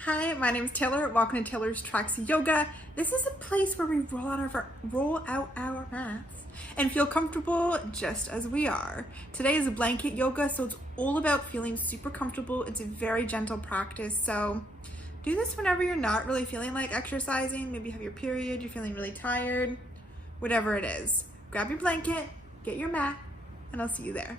Hi, my name is Taylor. Welcome to Taylor's Tracks Yoga. This is a place where we roll out our mats and feel comfortable just as we are. Today is a blanket yoga, so it's all about feeling super comfortable. It's a very gentle practice, so do this whenever you're not really feeling like exercising. Maybe you have your period, you're feeling really tired, whatever it is. Grab your blanket, get your mat, and I'll see you there.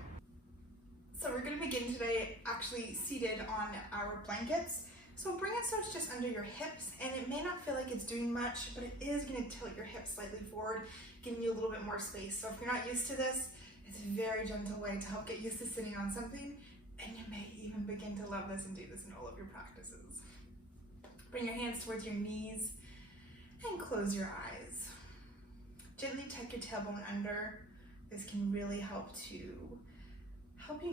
So we're going to begin today actually seated on our blankets. So bring it so it's just under your hips, and it may not feel like it's doing much, but it is going to tilt your hips slightly forward, giving you a little bit more space. So if you're not used to this, it's a very gentle way to help get used to sitting on something, and you may even begin to love this and do this in all of your practices. Bring your hands towards your knees and close your eyes. Gently tuck your tailbone under. This can really help you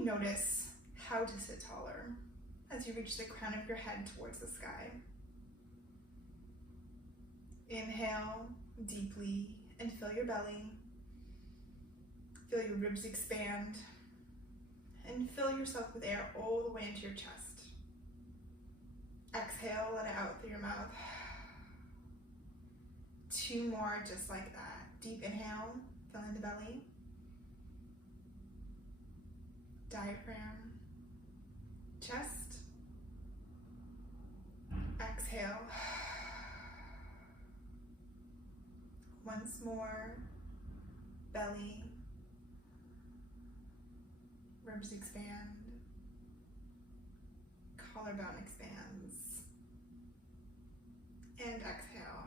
notice how to sit taller as you reach the crown of your head towards the sky. Inhale deeply and fill your belly. Feel your ribs expand and fill yourself with air all the way into your chest. Exhale, let it out through your mouth. 2 more just like that. Deep inhale, filling the belly. Diaphragm, chest. Exhale. Once more. Belly. Ribs expand. Collarbone expands. And exhale.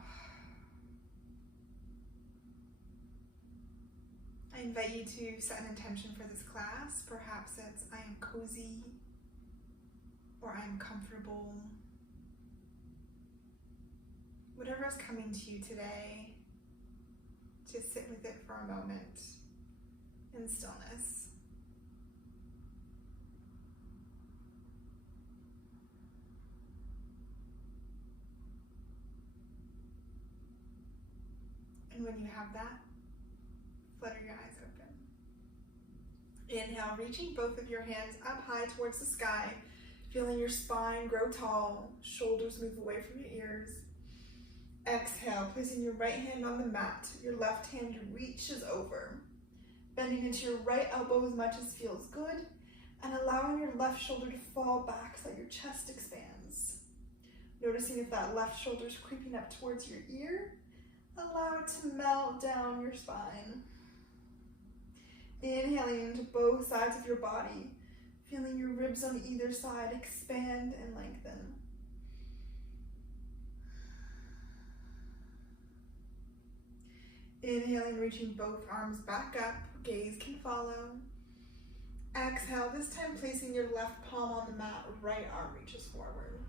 I invite you to set an intention for this class. Perhaps it's I am cozy or I am comfortable. Whatever is coming to you today, just sit with it for a moment in stillness. And when you have that, flutter your eyes open. Inhale, reaching both of your hands up high towards the sky, feeling your spine grow tall, shoulders move away from your ears. Exhale, placing your right hand on the mat, your left hand reaches over, bending into your right elbow as much as feels good, and allowing your left shoulder to fall back so that your chest expands. Noticing if that left shoulder is creeping up towards your ear, allow it to melt down your spine. Inhaling into both sides of your body, feeling your ribs on either side expand and lengthen. Inhaling, reaching both arms back up, gaze can follow. Exhale, this time placing your left palm on the mat, right arm reaches forward.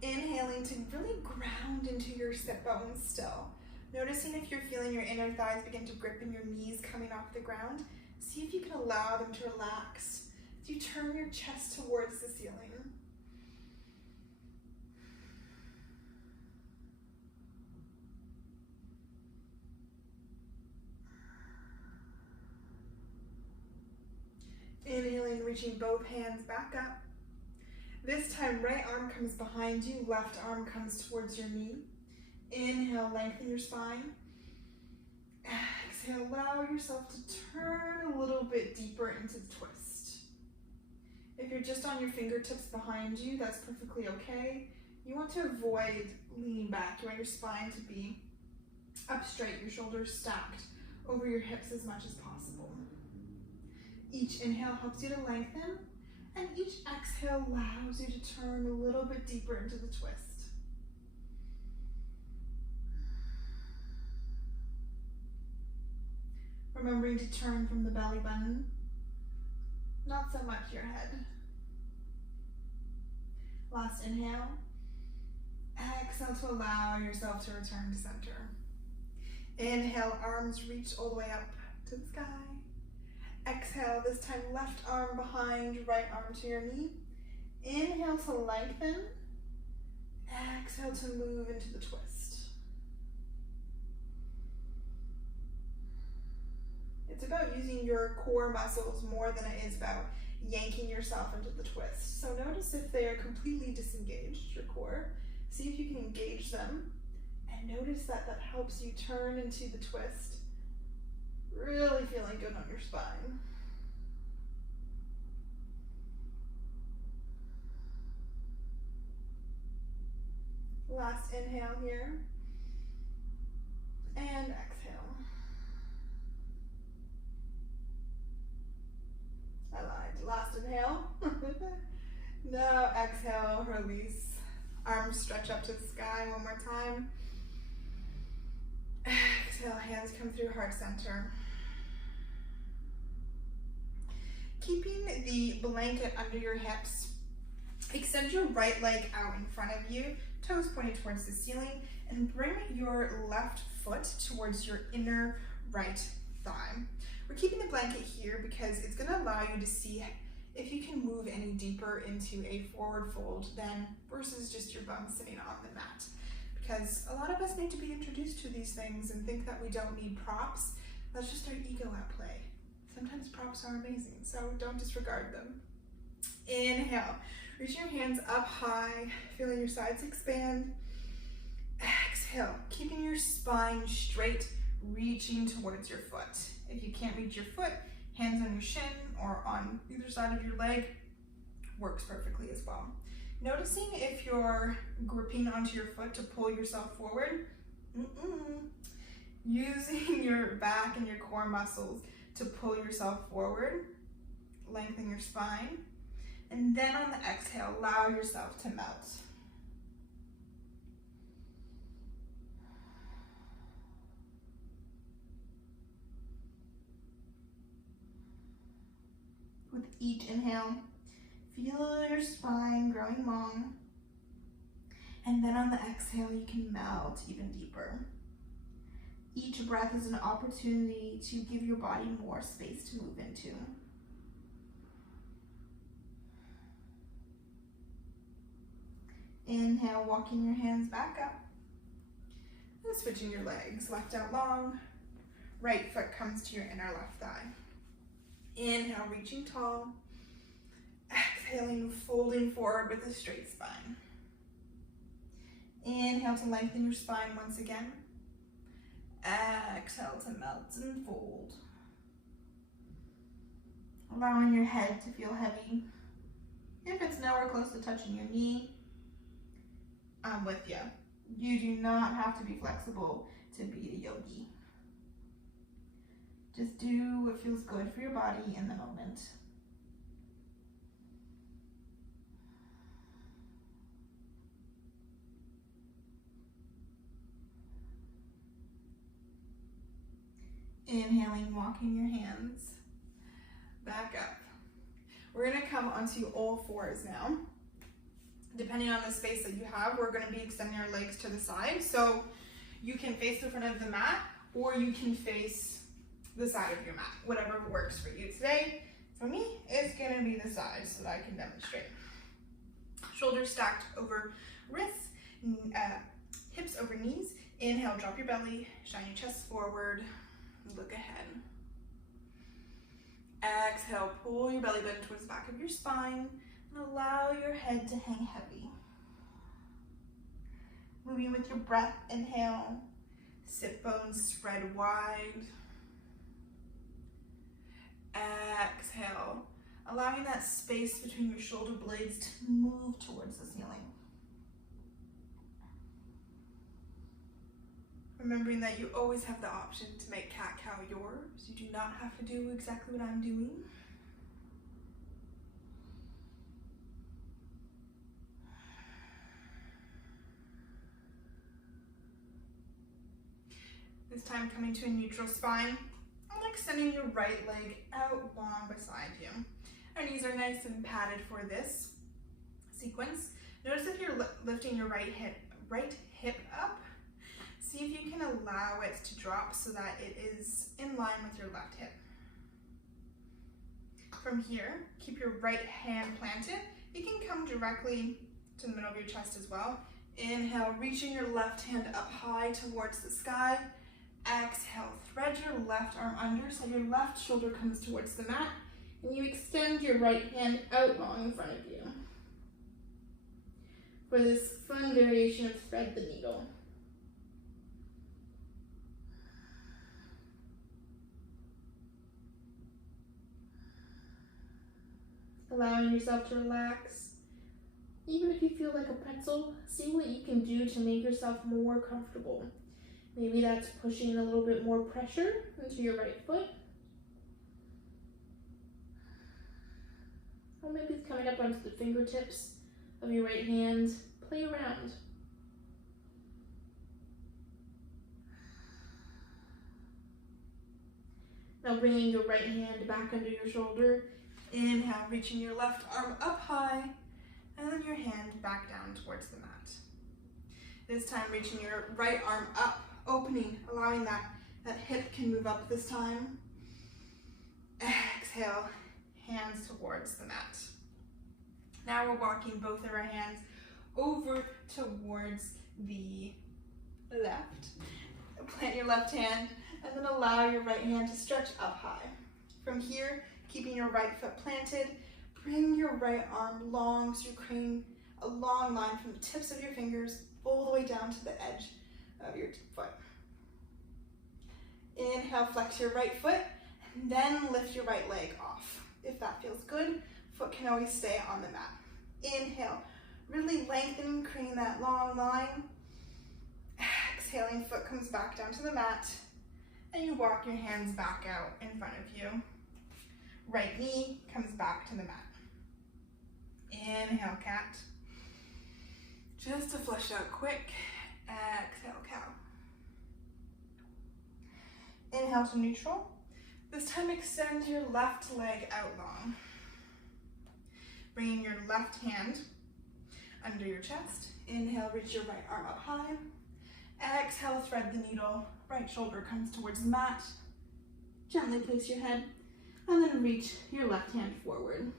Inhaling to really ground into your sit bones still. Noticing if you're feeling your inner thighs begin to grip and your knees coming off the ground. See if you can allow them to relax as you turn your chest towards the ceiling. Inhaling, reaching both hands back up. This time, right arm comes behind you, left arm comes towards your knee. Inhale, lengthen your spine. Exhale, allow yourself to turn a little bit deeper into the twist. If you're just on your fingertips behind you, that's perfectly okay. You want to avoid leaning back. You want your spine to be up straight, your shoulders stacked over your hips as much as possible. Each inhale helps you to lengthen, and each exhale allows you to turn a little bit deeper into the twist. Remembering to turn from the belly button, not so much your head. Last inhale. Exhale to allow yourself to return to center. Inhale, arms reach all the way up to the sky. Exhale, this time left arm behind, right arm to your knee. Inhale to lengthen. Exhale to move into the twist. It's about using your core muscles more than it is about yanking yourself into the twist. So notice if they are completely disengaged, your core. See if you can engage them, and notice that that helps you turn into the twist. Really feeling good on your spine. Last inhale here, and exhale. I lied. Last inhale. Now exhale, release. Arms stretch up to the sky one more time. Exhale, hands come through heart center. Keeping the blanket under your hips, extend your right leg out in front of you, toes pointed towards the ceiling, and bring your left foot towards your inner right thigh. We're keeping the blanket here because it's going to allow you to see if you can move any deeper into a forward fold than versus just your bum sitting on the mat. Because a lot of us need to be introduced to these things and think that we don't need props. That's just our ego at play. Sometimes props are amazing, so don't disregard them. Inhale, reach your hands up high, feeling your sides expand. Exhale, keeping your spine straight, reaching towards your foot. If you can't reach your foot, hands on your shin or on either side of your leg works perfectly as well. Noticing if you're gripping onto your foot to pull yourself forward. Using your back and your core muscles to pull yourself forward, lengthen your spine, and then on the exhale, allow yourself to melt. With each inhale, feel your spine growing long, and then on the exhale, you can melt even deeper. Each breath is an opportunity to give your body more space to move into. Inhale, walking your hands back up. And switching your legs, left out long, right foot comes to your inner left thigh. Inhale, reaching tall. Exhaling, folding forward with a straight spine. Inhale to lengthen your spine once again. Exhale to melt and fold. Allowing your head to feel heavy. If it's nowhere close to touching your knee, I'm with you. You do not have to be flexible to be a yogi. Just do what feels good for your body in the moment. Inhaling, walking your hands back up. We're going to come onto all fours now. Depending on the space that you have, we're going to be extending our legs to the side. So you can face the front of the mat, or you can face the side of your mat, whatever works for you today. For me, it's going to be the side so that I can demonstrate. Shoulders stacked over wrists, hips over knees. Inhale, drop your belly, shine your chest forward, look ahead. Exhale, pull your belly button towards the back of your spine and allow your head to hang heavy. Moving with your breath, inhale, sit bones spread wide. Exhale, allowing that space between your shoulder blades to move towards the ceiling. Remembering that you always have the option to make cat-cow yours. You do not have to do exactly what I'm doing. This time coming to a neutral spine. And extending your right leg out long beside you. Our knees are nice and padded for this sequence. Notice if you're lifting your right hip up. See if you can allow it to drop so that it is in line with your left hip. From here, keep your right hand planted. You can come directly to the middle of your chest as well. Inhale, reaching your left hand up high towards the sky. Exhale, thread your left arm under so your left shoulder comes towards the mat. And you extend your right hand out long in front of you for this fun variation of thread the needle. Allowing yourself to relax. Even if you feel like a pretzel, see what you can do to make yourself more comfortable. Maybe that's pushing a little bit more pressure into your right foot. Or maybe it's coming up onto the fingertips of your right hand. Play around. Now bringing your right hand back under your shoulder. Inhale, reaching your left arm up high, and then your hand back down towards the mat. This time reaching your right arm up, opening, allowing that hip can move up this time. Exhale, hands towards the mat. Now we're walking both of our hands over towards the left. Plant your left hand and then allow your right hand to stretch up high. From here, keeping your right foot planted, bring your right arm long so you're creating a long line from the tips of your fingers all the way down to the edge of your foot. Inhale, flex your right foot, and then lift your right leg off. If that feels good, foot can always stay on the mat. Inhale, really lengthening, creating that long line. Exhaling, foot comes back down to the mat, and you walk your hands back out in front of you. Right knee comes back to the mat. Inhale, cat. Just to flush out quick. Exhale, cow. Inhale to neutral. This time extend your left leg out long. Bringing your left hand under your chest. Inhale, reach your right arm up high. Exhale, thread the needle. Right shoulder comes towards the mat. Gently place your head and then reach your left hand forward.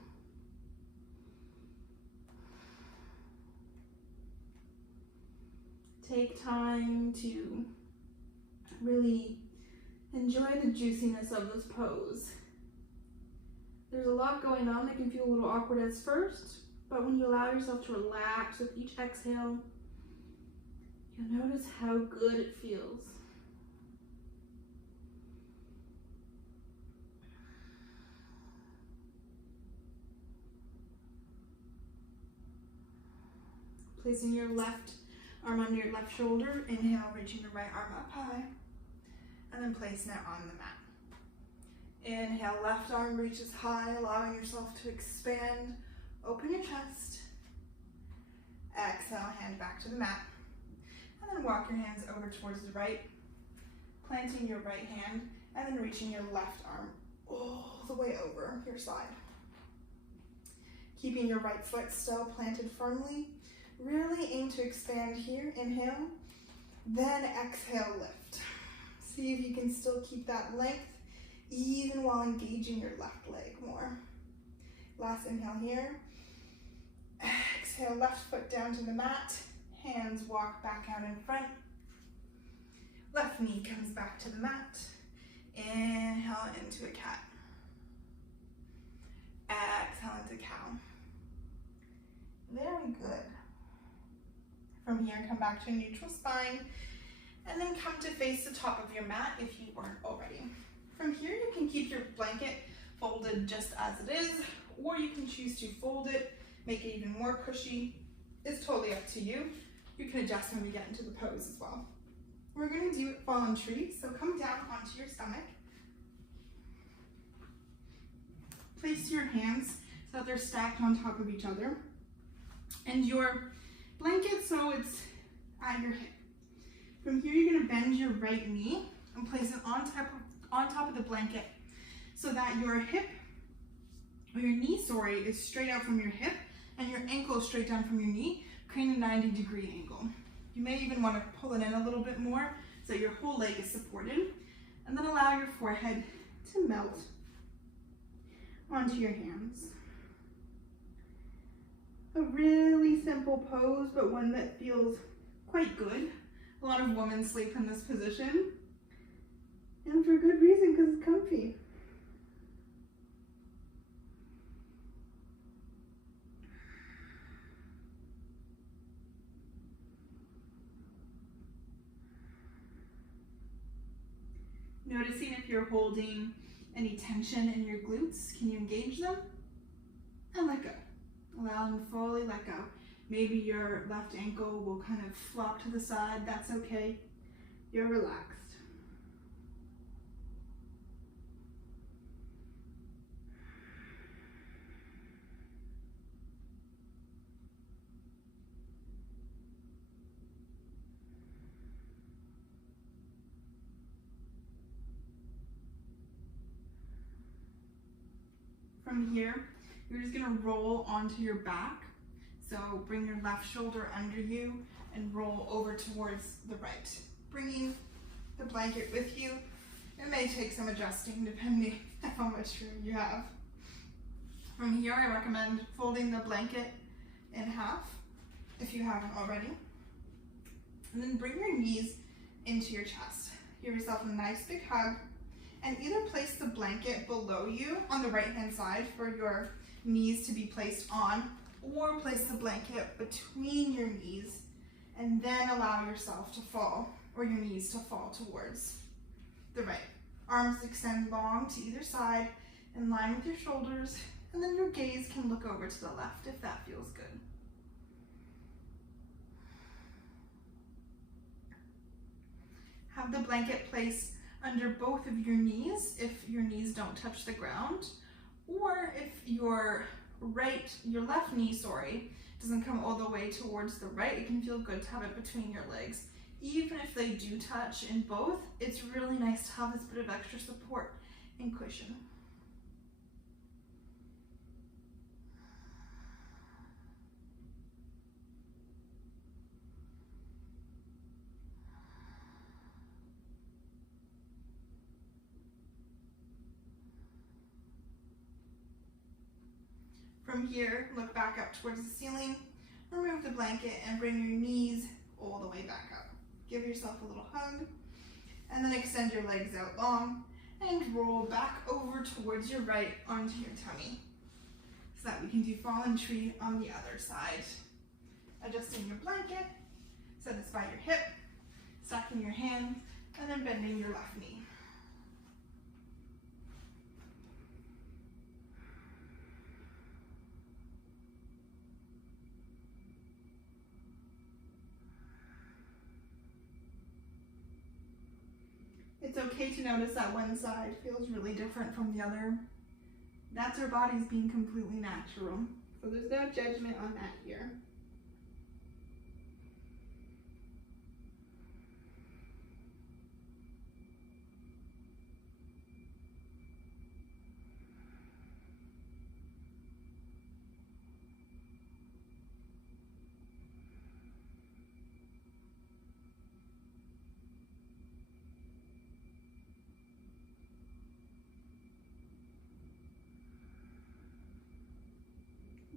Take time to really enjoy the juiciness of this pose. There's a lot going on that can feel a little awkward at first, but when you allow yourself to relax with each exhale, you'll notice how good it feels. Placing your left arm under your left shoulder. Inhale, reaching your right arm up high. And then placing it on the mat. Inhale, left arm reaches high, allowing yourself to expand. Open your chest. Exhale, hand back to the mat. And then walk your hands over towards the right, planting your right hand, and then reaching your left arm all the way over your side. Keeping your right foot still planted firmly. Really aim to expand here, inhale, then exhale, lift. See if you can still keep that length, even while engaging your left leg more. Last inhale here. Exhale, left foot down to the mat, hands walk back out in front. Left knee comes back to the mat. Inhale into a cat. Exhale into cow. Very good. From here, come back to a neutral spine, and then come to face the top of your mat if you weren't already. From here, you can keep your blanket folded just as it is, or you can choose to fold it, make it even more cushy. It's totally up to you. You can adjust when we get into the pose as well. We're gonna do fallen tree, so come down onto your stomach. Place your hands so that they're stacked on top of each other, and your blanket so it's at your hip. From here, you're gonna bend your right knee and place it on top of the blanket so that your hip, or your knee, is straight out from your hip and your ankle is straight down from your knee, creating a 90-degree angle. You may even wanna pull it in a little bit more so your whole leg is supported, and then allow your forehead to melt onto your hands. A really simple pose, but one that feels quite good. A lot of women sleep in this position, and for good reason, because it's comfy. Noticing if you're holding any tension in your glutes. Can you engage them? And let go. Allow them to fully let go. Maybe your left ankle will kind of flop to the side. That's okay. You're relaxed. From here, you're just gonna roll onto your back. So bring your left shoulder under you and roll over towards the right. Bringing the blanket with you. It may take some adjusting depending on how much room you have. From here, I recommend folding the blanket in half if you haven't already. And then bring your knees into your chest. Give yourself a nice big hug. And either place the blanket below you on the right-hand side for your knees to be placed on, or place the blanket between your knees and then allow yourself to fall, or your knees to fall towards the right. Arms extend long to either side in line with your shoulders, and then your gaze can look over to the left if that feels good. Have the blanket placed under both of your knees if your knees don't touch the ground, or if your left knee, doesn't come all the way towards the right, it can feel good to have it between your legs. Even if they do touch in both, it's really nice to have this bit of extra support and cushion. From here, look back up towards the ceiling, remove the blanket, and bring your knees all the way back up. Give yourself a little hug, and then extend your legs out long, and roll back over towards your right onto your tummy, so that we can do fallen tree on the other side. Adjusting your blanket, satisfy your hip, stacking your hands, and then bending your left knee. It's okay to notice that one side feels really different from the other. That's our bodies being completely natural. So there's no judgment on that here.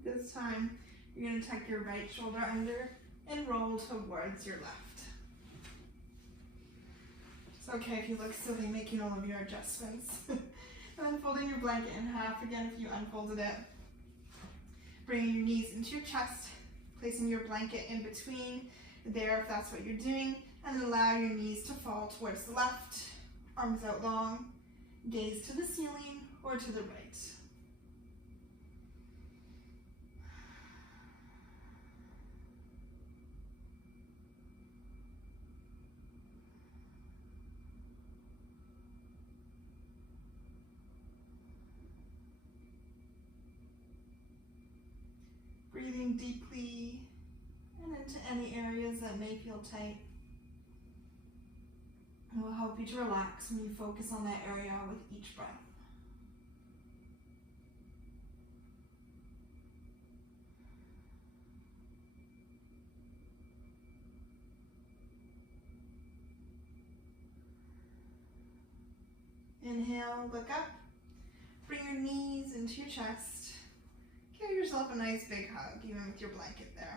This time, you're going to tuck your right shoulder under and roll towards your left. It's okay if you look silly making all of your adjustments. And then folding your blanket in half again if you unfolded it. Bringing your knees into your chest, placing your blanket in between there if that's what you're doing, and then allow your knees to fall towards the left, arms out long, gaze to the ceiling or to the right. Breathing deeply and into any areas that may feel tight. It will help you to relax when you focus on that area with each breath. Inhale, look up, bring your knees into your chest. Give yourself a nice big hug, even with your blanket there.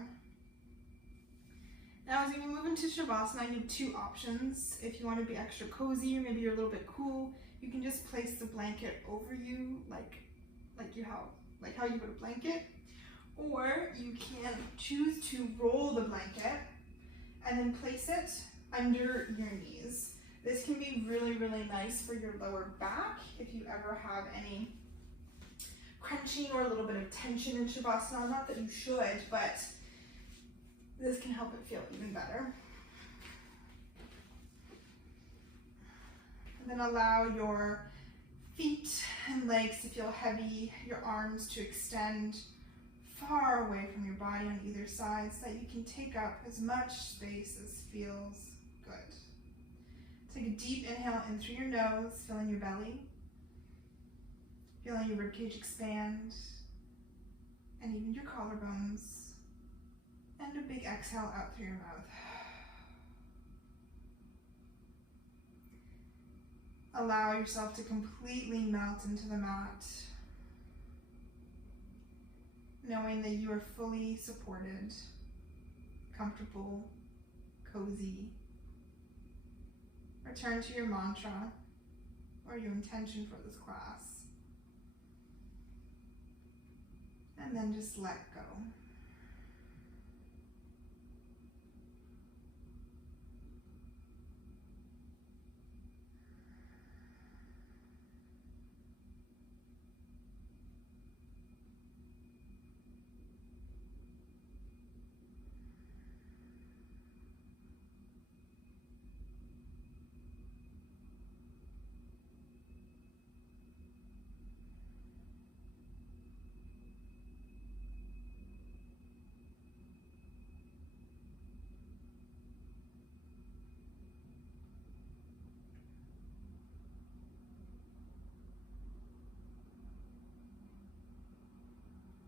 Now as you move into Shavasana, you have two options. If you want to be extra cozy or maybe you're a little bit cool, you can just place the blanket over you like how you would a blanket. Or you can choose to roll the blanket and then place it under your knees. This can be really, really nice for your lower back if you ever have any crunching or a little bit of tension in Shavasana. Not that you should, but this can help it feel even better. And then allow your feet and legs to feel heavy, your arms to extend far away from your body on either side so that you can take up as much space as feels good. Take a deep inhale in through your nose, filling your belly, feeling your ribcage expand, and even your collarbones, and a big exhale out through your mouth. Allow yourself to completely melt into the mat, knowing that you are fully supported, comfortable, cozy. Return to your mantra or your intention for this class, and then just let go.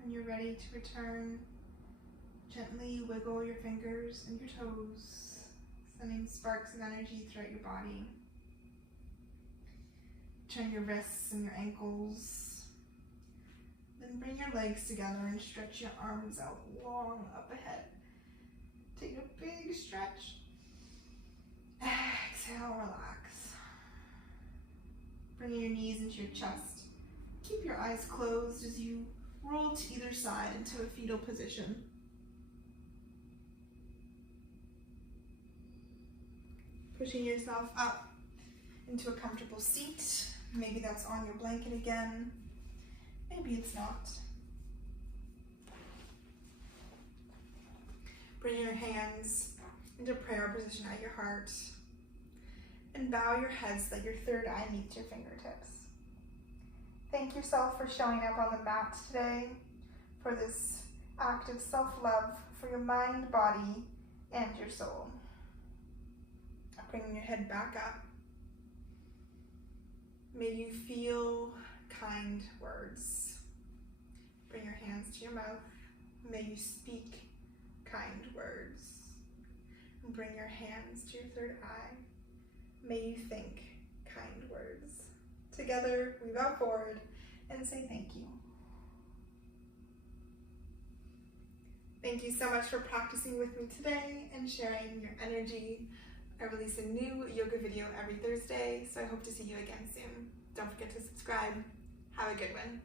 When you're ready to return, gently wiggle your fingers and your toes, sending sparks of energy throughout your body. Turn your wrists and your ankles. Then bring your legs together and stretch your arms out long up ahead. Take a big stretch. Exhale, relax. Bring your knees into your chest. Keep your eyes closed as you roll to either side into a fetal position. Pushing yourself up into a comfortable seat. Maybe that's on your blanket again. Maybe it's not. Bring your hands into prayer position at your heart and bow your head so that your third eye meets your fingertips. Thank yourself for showing up on the mat today for this act of self-love for your mind, body, and your soul. Bringing your head back up. May you feel kind words. Bring your hands to your mouth. May you speak kind words. And bring your hands to your third eye. May you think kind words. Together, we bow forward and say thank you. Thank you so much for practicing with me today and sharing your energy. I release a new yoga video every Thursday, so I hope to see you again soon. Don't forget to subscribe. Have a good one.